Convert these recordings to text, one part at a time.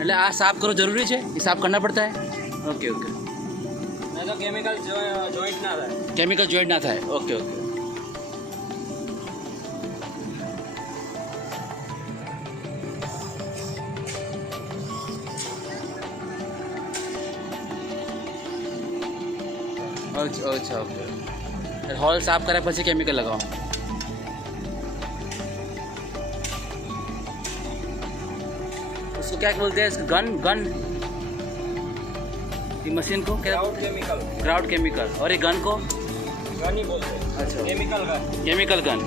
એટલે આ સાફ કરવો જરૂરી છે, એ સાફ करना पड़ता है। ओके ओके, नहीं तो केमिकल जॉइंट ना रहे। केमिकल जॉइंट ना था। ओके ओके, अच्छा अच्छा ओके। हॉल साफ કર્યા પછી કેમિકલ લગાવો। उसको क्या बोलते हैं, गन गन, ये मशीन को क्या? Ground chemical. Ground chemical. और ये गन को गन ही बोलते हैं। अच्छा, केमिकल गन। Chemical gun.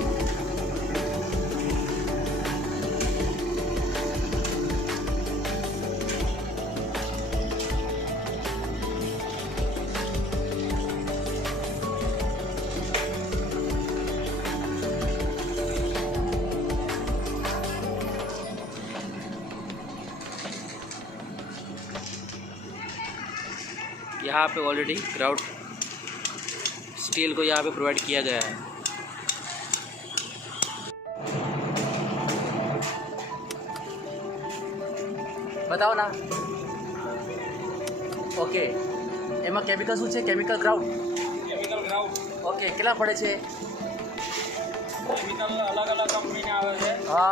यहाँ पे ऑलरेडी ग्राउंड स्टील को यहाँ पे प्रोवाइड किया गया है। बताओ ना। ओके, એમાં કેમિકલ શું છે? Chemical ground. Chemical ground. Okay, કેટલા પડે છે? केमिकल अलग अलग कंपनी ने आवे छे। હા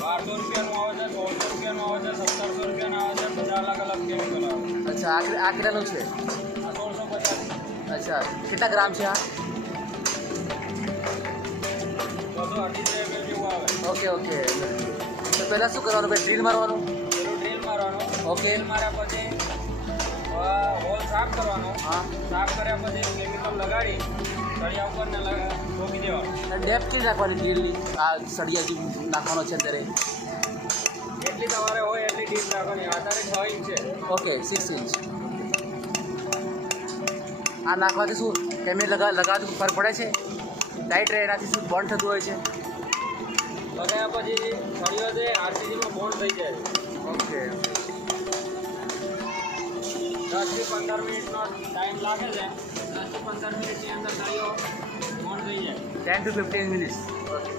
1200 રૂપિયાનું આવે છે, 1600 રૂપિયાનું આવે છે, 1700 રૂપિયાનું આવે છે, બધા અલગ અલગ કેમિકલ આવે છે। અચ્છા, આ કેટલાનું છે? આ 1650। અચ્છા, કેટલા ગ્રામ છે આ? 228 ml જેવું આવે। ઓકે ઓકે, તો પહેલાં શું કરવાનું? ભાઈ ડ્રીલ મારવાનું। પેલું ડ્રીલ મારવાનું। ઓકે। ડ્રીલ માર્યા પછી હોલ સાફ કરવાનો। હા, સાફ કર્યા પછી કેમિકલ લગાડી સળિયા ઉપર ને ઠોકી દેવાનું। ડેપ્થ કેટલી રાખવાની ડ્રીલની? આ સળિયા જે નાખવાનો છે અત્યારે। જેટલી તમારે હોય એટલી ડીપ રાખવાની। આધારે 6 ઇંચ છે। Okay, 6 inch. આ નાખવાથી શું કેમિકલ લગાવવાથી ફરક પડે છે? ટાઈટ રહે, એનાથી શું બોન્ડ થતું હોય છે? લગાવ્યા પછી સળિયો છે આરસીસીમાં બોન્ડ થઈ જાય। ઓકે, 10 થી 15 મિનિટનો ટાઈમ લાગે છે। 10 થી 15 મિનિટની અંદર સળિયો બોન્ડ થઈ જાય। 10 to 15 મિનિટ્સ। ઓકે।